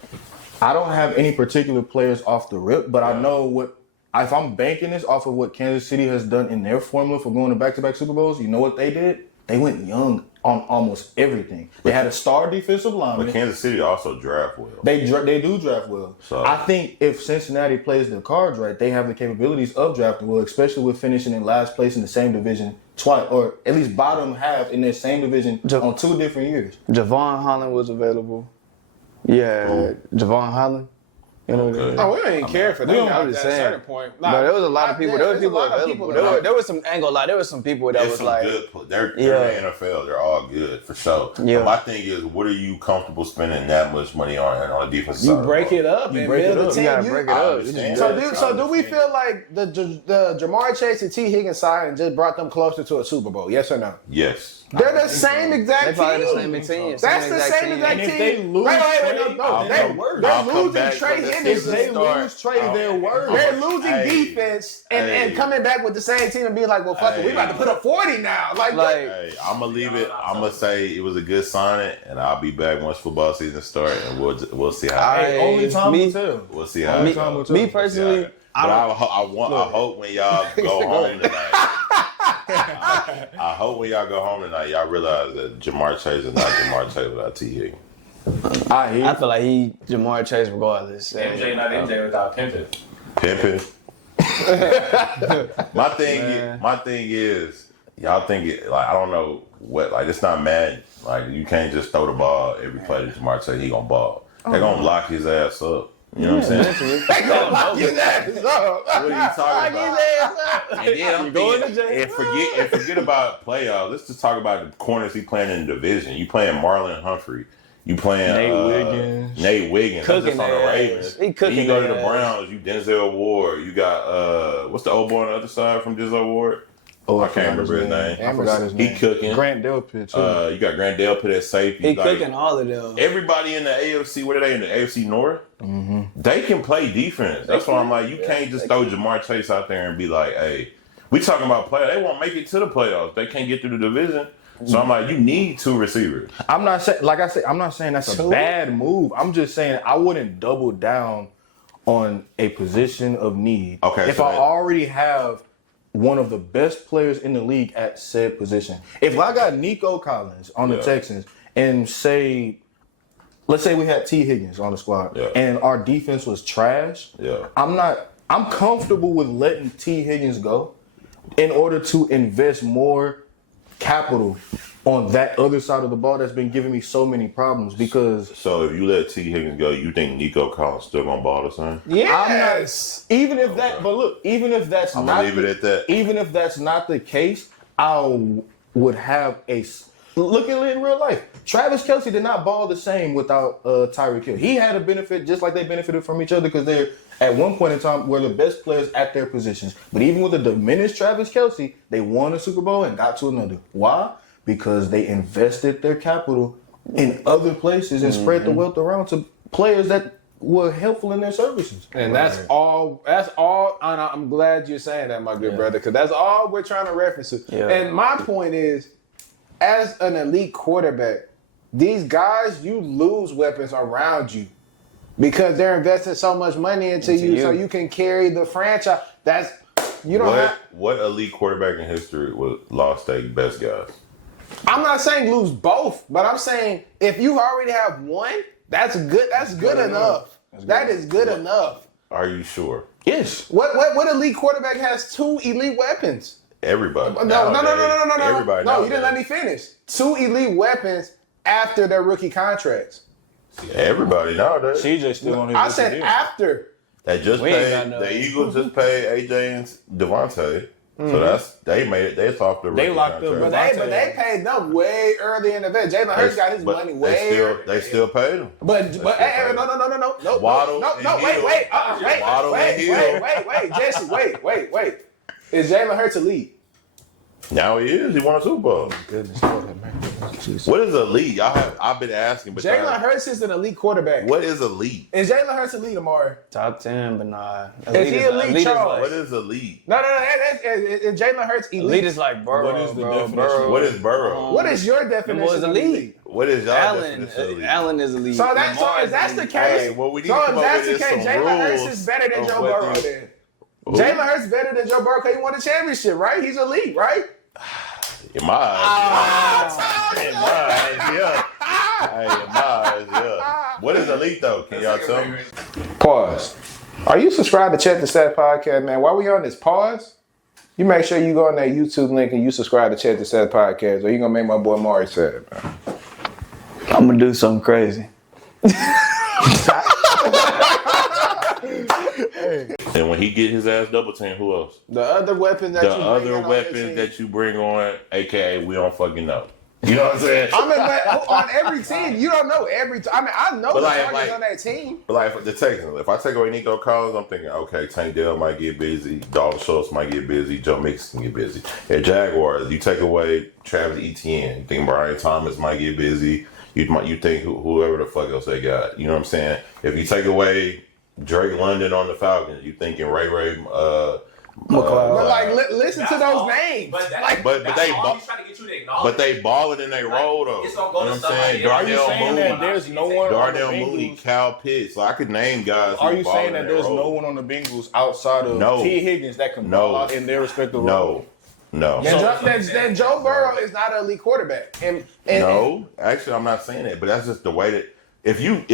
I don't have any particular players off the rip, but I know what. If I'm banking this off of what Kansas City has done in their formula for going to back-to-back Super Bowls, you know what they did? They went young on almost everything. They had a star defensive lineman. But Kansas City also draft well. They do draft well. So I think if Cincinnati plays their cards right, they have the capabilities of drafting well, especially with finishing in last place in the same division twice, or at least bottom half in their same division on 2 different years. Javon Holland was available. Yeah, Javon Holland. You know what I mean? we don't even care for them. I'm just at a saying. certain point. But there was a lot of people. There was people available. There was some. I ain't gonna lie. There was some people that There's Oh, was some like. good. They're in the NFL. They're all good for sure. Yeah. But my thing is, what are you comfortable spending that much money on a defensive side? You break it up and build a team. You gotta break it up. So do we feel like the Jamar Chase and T. Higgins signing just brought them closer to a Super Bowl? Yes or no? Yes. They're the same exact They team. probably the same team. That's the same exact And team. if they lose They're I'll losing come back Trey from this Henderson. they lose Trey, they're worse. They're losing defense and coming back with the same team and being like, well, fuck it, we about to put up 40 now. Like Hey, I'm gonna leave it. I'm gonna say it was a good signing, and I'll be back once football season starts, and we'll see how. Only time will tell. We'll see how. it goes. Me personally, But I hope when y'all go home tonight. I hope when y'all go home tonight, y'all realize that Jamar Chase is not Jamar Chase without T. Higgins. I feel like Jamar Chase regardless. MJ not MJ without pimping. Pimping. my thing is, y'all think it like I don't know what like it's not mad. Like you can't just throw the ball every play to Jamar Chase. He gonna ball. They're gonna lock his ass up. You know what I'm saying? they gonna lock his ass up. What are you talking about? And then I'm thinking, and forget about playoffs. Let's just talk about the corners he playing in the division. You playing Marlon Humphrey. You playing Nate Wiggins. That's just on the Ravens. He cooking. Then you go to the Browns. You Denzel Ward. You got what's the old boy on the other side from Denzel Ward? Oh, I can't remember his name. I forgot his name. He cooking. Grant Delpit too. You got Grant Delpit at safety. He cooking all of them. Everybody in the AFC, what are they in the AFC North? Mm-hmm. They can play defense. That's why I'm like, you can't just throw Jamar Chase out there and be like, hey, we talking about playoffs. They won't make it to the playoffs. They can't get through the division. So I'm like, you need two receivers. I'm not saying, like I said, I'm not saying that's a bad move. I'm just saying I wouldn't double down on a position of need. Okay, if I already have one of the best players in the league at said position. If I got Nico Collins on the Texans and let's say we had T. Higgins on the squad and our defense was trash, I'm comfortable with letting T. Higgins go in order to invest more capital on that other side of the ball that's been giving me so many problems because... So if you let T. Higgins go, you think Nico Collins still gonna ball the same? Yes. Even if that's I'm not... gonna leave it at that. Even if that's not the case, I would have a... Look at it in real life. Travis Kelce did not ball the same without Tyreek Hill. He had a benefit just like they benefited from each other because they're, at one point in time, were the best players at their positions. But even with a diminished Travis Kelce, they won a Super Bowl and got to another. Why? Because they invested their capital in other places and spread the wealth around to players that were helpful in their services. And that's all. And I'm glad you're saying that, my good brother, because that's all we're trying to reference to. Yeah. And my point is, as an elite quarterback, these guys, you lose weapons around you because they're investing so much money into you so you can carry the franchise. That's what elite quarterback in history lost their best guys? I'm not saying lose both, but I'm saying if you already have one, that's good. That's good enough. That is good enough. Are you sure? Yes. What elite quarterback has two elite weapons? Everybody. No. Everybody. No, you didn't let me finish. Two elite weapons after their rookie contracts. Everybody nowadays. CJ still on his I said after. They just paid. The Eagles just paid AJ and Devontae. So they made it. They off the rookie locked up, contract. But they paid them way early in the event. Jalen Hurts got his money way. They still paid him. But hey, no. Waddle Wait, Jesse, wait. Is Jalen Hurts elite? Now he is. He won a Super Bowl. Goodness, man. What is elite? I've been asking. But Jalen Hurts is an elite quarterback. What is elite? Is Jalen Hurts elite, Omari? Top 10, but nah. Is he elite, Charles? What is elite? No. Is Jalen Hurts elite? Elite is like Burrow. What is the definition? Burrow. What is Burrow? What is your definition of elite? What is y'all definition of elite? Allen is elite. So if that's the case, Hey, well, we need to come if up that's the with case, some Jalen Hurts rules is better than of Joe what Burrow. these- Then Who? Jalen Hurts better than Joe Burrow because he won the championship, right? He's elite, right? In my eyes, yeah. Hey, in my eyes, yeah. What is elite though? Can y'all tell me? Pause. Are you subscribed to Check the Set podcast, man? While we on this pause, you make sure you go on that YouTube link and you subscribe to Check the Set podcast, or you gonna make my boy Omari sad, man. I'm gonna do something crazy. And when he get his ass double team, who else? The other weapon that You bring on, aka we don't fucking know. You know what I'm saying? I mean, but on every team, you don't know every. I mean, I know the targets on that team. But like the Texans, if I take away Nico Collins, I'm thinking, okay, Tank Dell might get busy, Dalton Schultz might get busy, Joe Mixon get busy. At Jaguars, you take away Travis Etienne, you think Brian Thomas might get busy. You think whoever the fuck else they got. You know what I'm saying? If you take away Drake London on the Falcons. You thinking Ray McLeod. But like, listen to those names. But But they he's trying to get you to acknowledge. but they balling in their role though. It's You know gonna go what to I'm saying? somebody. Are you Darnell saying Mooney, that there's no one Darnell on the Mooney, Bengals? Cal Pitts. So I could name guys. Are who you balling saying in that their there's role. no one on the Bengals outside of No. T. Higgins that can No. ball out in their respective role? No. Then Joe Burrow is not an elite quarterback. And No, actually, I'm not saying that, but that's just the way that if you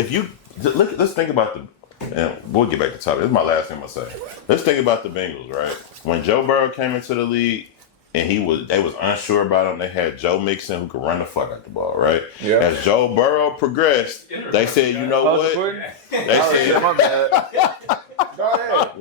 look, let's think about the. And we'll get back to the topic. This is my last thing I'm gonna say. Let's think about the Bengals, right? When Joe Burrow came into the league and they was unsure about him, they had Joe Mixon who could run the fuck out the ball, right? Yeah. As Joe Burrow progressed, they said, you know what? They said My bad. Go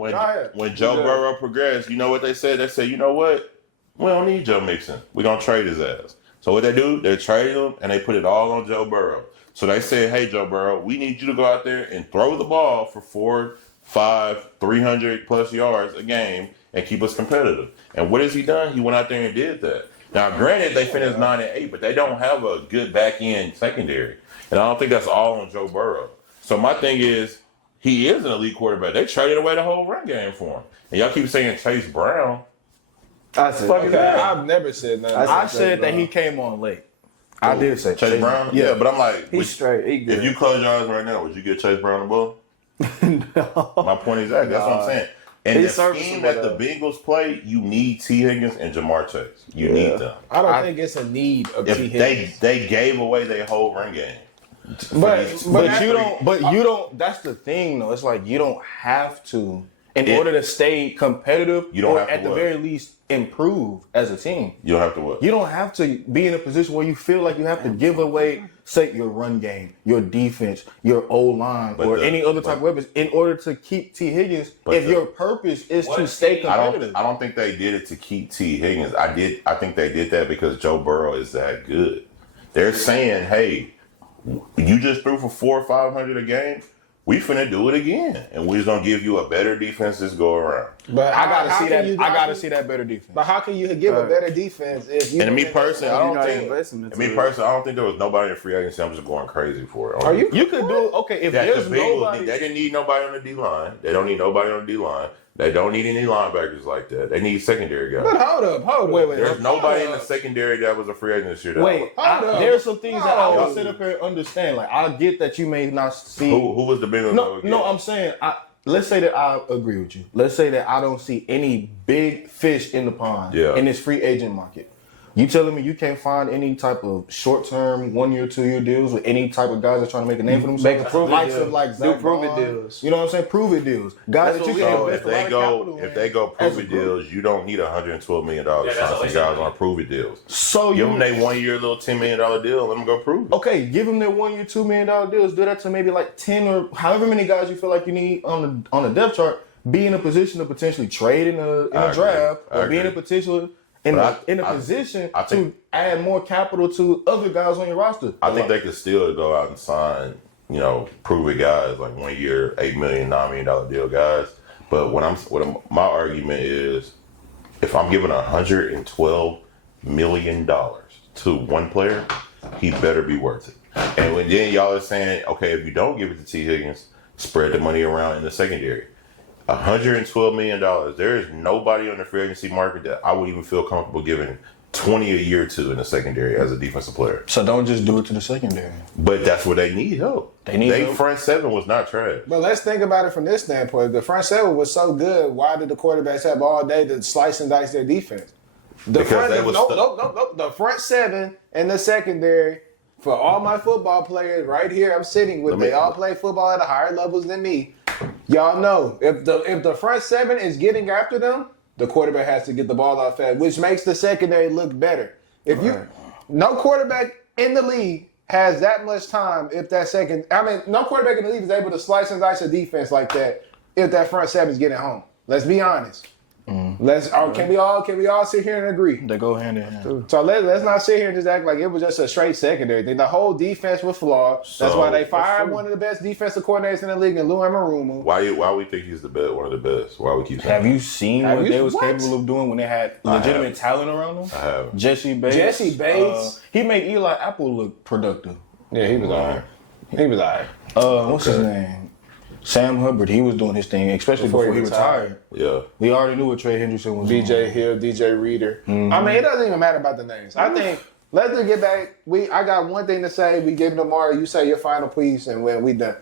ahead. when Joe Burrow progressed, you know what they said? They said, you know what? We don't need Joe Mixon. We're going to trade his ass. So what they do, they traded him, and they put it all on Joe Burrow. So they said, hey, Joe Burrow, we need you to go out there and throw the ball for 4, 5, 300-plus yards a game and keep us competitive. And what has he done? He went out there and did that. Now, granted, they finished 9-8, but they don't have a good back-end secondary. And I don't think that's all on Joe Burrow. So my thing is, he is an elite quarterback. They traded away the whole run game for him. And y'all keep saying Chase Brown. I said, Fucking bad. I've never said nothing. I said that he came on late. I did say Chase Brown? Yeah, but I'm like, he's straight. He good. if you close your eyes right now, would you give Chase Brown the ball? No. My point exactly. That's what I'm saying. And He's the scheme that the Bengals play, you need T. Higgins and Jamar Chase. You need them. I don't think it's a need of T. If Higgins. they gave away their whole run game. But you don't. That's the thing, though. It's like you don't have to, in order to stay competitive, You don't or have to at the what? very least improve as a team. You don't have to what? You don't have to be in a position where you feel like you have to give away, say, your run game, your defense, your O-line, or any other type of weapons in order to keep T. Higgins. If your purpose is to stay competitive. I don't think they did it to keep T. Higgins. I think they did that because Joe Burrow is that good. They're saying, hey, you just threw for 400 or 500 a game. We finna do it again, and we're just gonna give you a better defense this go around. But I gotta see that better defense. But how can you give a better defense if you? And me personally, I don't think. listening And me personally, I don't think there was nobody in free agency. I'm just going crazy for it. Are you? You could do if That there's the Bengals, nobody. they didn't need nobody on the D line. They don't need nobody on the D line. They don't need any linebackers like that. They need secondary guys. But hold up. Wait. There's nobody in the secondary that was a free agent this year. There's some things that I will sit up here and understand. Like, I get that you may not see. Who was the Bengals? No, I'm saying, let's say that I agree with you. Let's say that I don't see any big fish in the pond in this free agent market. You telling me you can't find any type of short-term, 1 year, 2 year deals with any type of guys that are trying to make a name for themselves? Make a prove it Likes deal. of like Do Zach prove it Bond. deals. You know what I'm saying? Prove it deals. Guys that you can So invest a lot of capital in. if they go as prove a it group. deals, you don't need $112 million to that's sign what some they guys say. on prove it deals. So Give you them their 1 year little $10 million deal. Let them go prove it. Okay, give them their 1 year, $2 million deals. Do that to maybe like 10 or however many guys you feel like you need on the depth chart. Be in a position to potentially trade in a I draft, agree. I or be in a agree. position position I think- to add more capital to other guys on your roster. I think they could still go out and sign, prove it guys like 1 year, $8 million, $9 million deal guys. But my argument is, if I'm giving $112 million to one player, he better be worth it. And then y'all are saying, okay, if you don't give it to T. Higgins, spread the money around in the secondary. $112 million. There is nobody on the free agency market that I would even feel comfortable giving 20 a year to in the secondary as a defensive player. So don't just do it to the secondary. But that's where they need help. They help. front seven was not trash. But let's think about it from this standpoint. The front seven was so good. Why did the quarterbacks have all day to slice and dice their defense? The front seven and the secondary. For all my football players right here, I'm sitting with. They all play football at higher levels than me. Y'all know if the front seven is getting after them, the quarterback has to get the ball out fast, which makes the secondary look better. No quarterback in the league has that much time. No quarterback in the league is able to slice and dice a defense like that if that front seven is getting home. Let's be honest. Can we all sit here and agree? They go hand in hand. So let's not sit here and just act like it was just a straight secondary thing. The whole defense was flawed. That's why they fired one of the best defensive coordinators in the league, Lou Anarumo. Why we think he's the best, one of the best? Why we keep saying Have you seen what they was capable of doing when they had legitimate talent around them? I have. Jesse Bates. He made Eli Apple look productive. Yeah, he was all right. He was all right. What's his name? Sam Hubbard, he was doing his thing, especially before he retired. Yeah. We already knew what Trey Hendrickson was doing. DJ Hill, DJ Reader. I mean, it doesn't even matter about the names. I think let's just get back. I got one thing to say. We give Omari. You say your final piece, and when we done.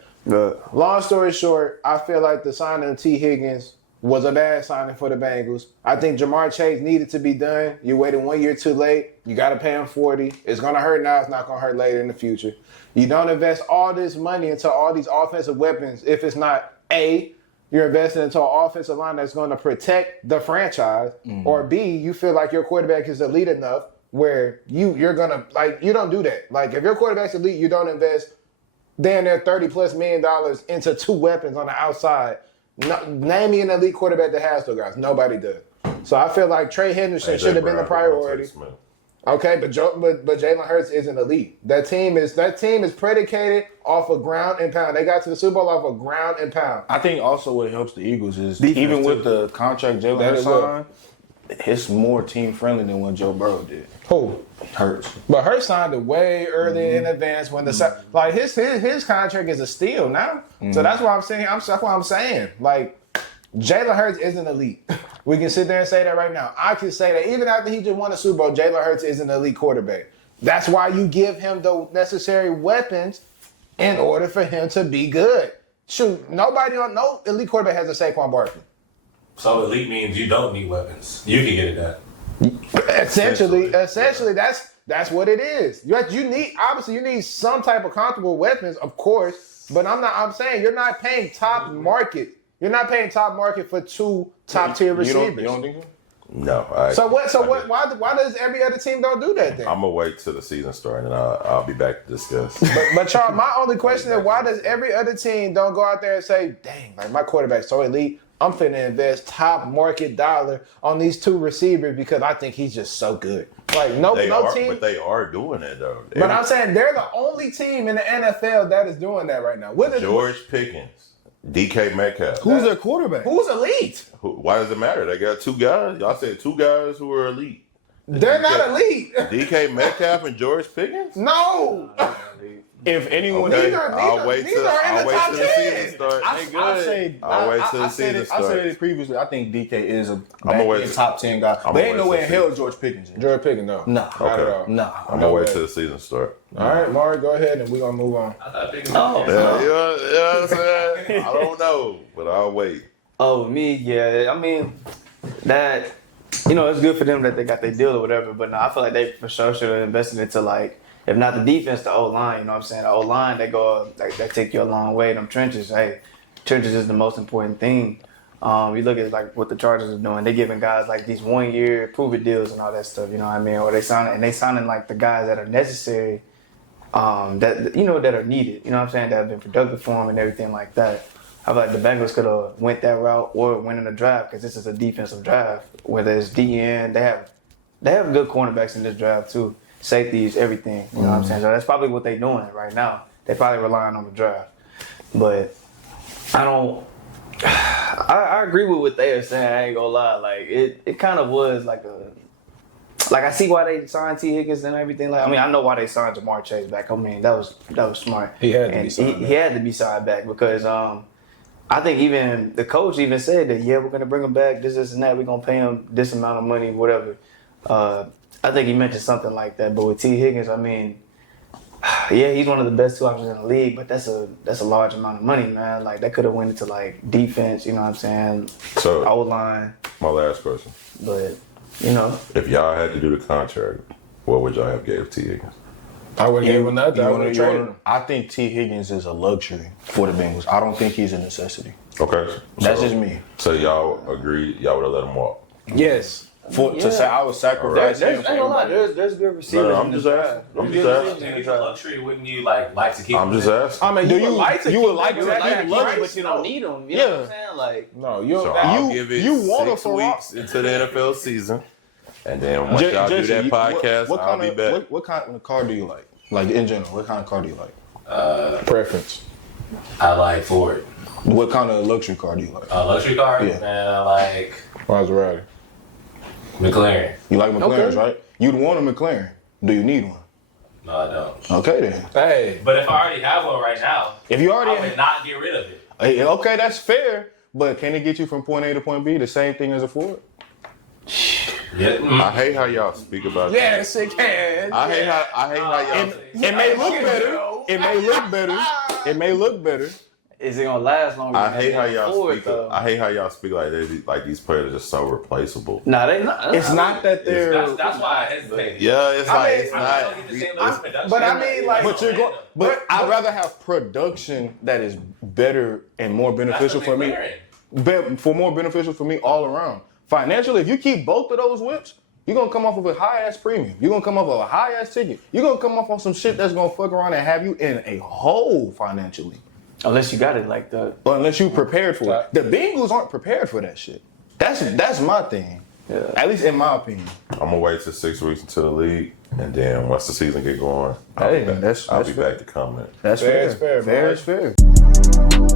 Long story short, I feel like the signing of T. Higgins was a bad signing for the Bengals. I think Jamar Chase needed to be done. You waited 1 year too late. You got to pay him $40. It's going to hurt now. It's not going to hurt later in the future. You don't invest all this money into all these offensive weapons if it's not A, you're investing into an offensive line that's going to protect the franchise, or B, you feel like your quarterback is elite enough where you're going to, like, you don't do that. Like, if your quarterback's elite, you don't invest damn near $30+ million into 2 weapons on the outside. No, name me an elite quarterback that has those guys. Nobody does. So I feel like Trey Hendrickson should have been the priority. Okay, but Jalen Hurts isn't elite. That team is predicated off of ground and pound. They got to the Super Bowl off of ground and pound. I think also what helps the Eagles is Defense even too. with the contract Jalen Hurts signed, it's more team friendly than what Joe Burrow did. Who? Hurts. But Hurts signed it way early in advance when the like his contract is a steal now. So that's why I'm saying that's what I'm saying. Like Jalen Hurts isn't elite. We can sit there and say that right now. I can say that even after he just won a Super Bowl, Jalen Hurts isn't an elite quarterback. That's why you give him the necessary weapons in order for him to be good. Shoot, no elite quarterback has a Saquon Barkley. So elite means you don't need weapons. You can get it done. Essentially, that's what it is. You need some type of comfortable weapons, of course. But I'm saying you're not paying top market. You're not paying top market for 2 top tier receivers. You don't think so? No. Why does every other team don't do that then? I'm gonna wait till the season starts and I'll be back to discuss. But Charles, my only question is why does every other team don't go out there and say, dang, like my quarterback's so elite, I'm finna invest top market dollar on these 2 receivers because I think he's just so good. Like no team. But they are doing it though. But I'm saying they're the only team in the NFL that is doing that right now. George Pickens, DK Metcalf. Who's their quarterback? Who's elite? Why does it matter? They got 2 guys. Y'all said 2 guys who are elite. They're not elite. DK Metcalf and George Pickens? No. If anyone, Okay, neither I'll wait till the 10. season starts. I'll wait till the season I said starts. it previously. I think DK is a wait top 10 guy. But ain't no way in hell George Pickens. George Pickens, no. Nah. Not at all. Nah. I'm gonna wait till the season starts. All right, Maury, go ahead and we're going to move on. I thought Pickens Yeah, you know what I'm saying? I don't know, but I'll wait. Oh, me, yeah. I mean, that, it's good for them that they got their deal or whatever, but no, I feel like they for sure should have invested into, like, if not the defense, the O-line, you know what I'm saying? The O-line, they take you a long way. Them trenches, trenches is the most important thing. You look at, like, what the Chargers are doing. They're giving guys, like, these 1-year prove-it deals and all that stuff, you know what I mean? Or they signing, like, the guys that are necessary, that are needed, you know what I'm saying? That have been productive for them and everything like that. I feel like the Bengals could have went that route or went in the draft because this is a defensive draft. Whether it's DN, they have good cornerbacks in this draft too. Safeties, everything. You know what I'm saying? So that's probably what they're doing right now. They're probably relying on the draft. But I agree with what they are saying. I ain't gonna lie. Like it kind of was like I see why they signed T. Higgins and everything. Like I know why they signed Jamar Chase back. I mean that was smart. He had to be signed back. He had to be signed back because I think even the coach even said that, we're going to bring him back, this, and that. We're going to pay him this amount of money, whatever. I think he mentioned something like that. But with T. Higgins, I mean, he's one of the best 2 options in the league, but that's a large amount of money, man. Like, that could have went into, like, defense, you know what I'm saying? So, O-line. My last question. But, if y'all had to do the contract, what would y'all have gave T. Higgins? I wouldn't give him nothing. I would have traded him. I think T. Higgins is a luxury for the Bengals. I don't think he's a necessity. Okay. That's just me. So y'all agree y'all would have let him walk? Yes. To say I would sacrifice him for everybody. There's good receivers. I'm just asking. If it's a luxury, wouldn't you like to keep? I'm just asking. I mean, you would like to But you don't need them. You know what I'm saying? Like, no, So I'll give it 6 weeks into the NFL season. And then once y'all do that podcast, I'll be back. What kind of car do you like? Like in general, what kind of car do you like? Preference. I like Ford. What kind of luxury car do you like? Luxury car? Yeah. Man, I like Maserati. McLaren. You like McLarens, right? You'd want a McLaren. Do you need one? No, I don't. Okay then. Hey. But if I already have one right now, If you I already would not get rid of it. Hey, okay, that's fair, but can it get you from point A to point B? The same thing as a forward? Yeah. I hate how y'all speak about that. Yes, it can. I hate how y'all. It may look better. It may look better. It may look better. Is it gonna last longer? I than hate how that y'all forward, speak. though? I hate how y'all speak like these players are just so replaceable. Nah, they not. It's not that they're. That's why I hesitated. Yeah, it's like mean, it's I not. don't get the same level of production. But I mean, like, But you're going. But I'd rather have production that is better and more beneficial for me. More beneficial for me all around. Financially, if you keep both of those whips, you're gonna come off of a high ass premium. You're gonna come off of a high ass ticket. You're gonna come off on some shit that's gonna fuck around and have you in a hole financially. Unless you got it like that. But unless you prepared for it. The Bengals aren't prepared for that shit. That's my thing. Yeah. At least in my opinion. I'm gonna wait till 6 weeks into the league, and then once the season get going, Hey, I'll be that's back fair. to comment. That's Fair fair. is fair, Fair man. is fair.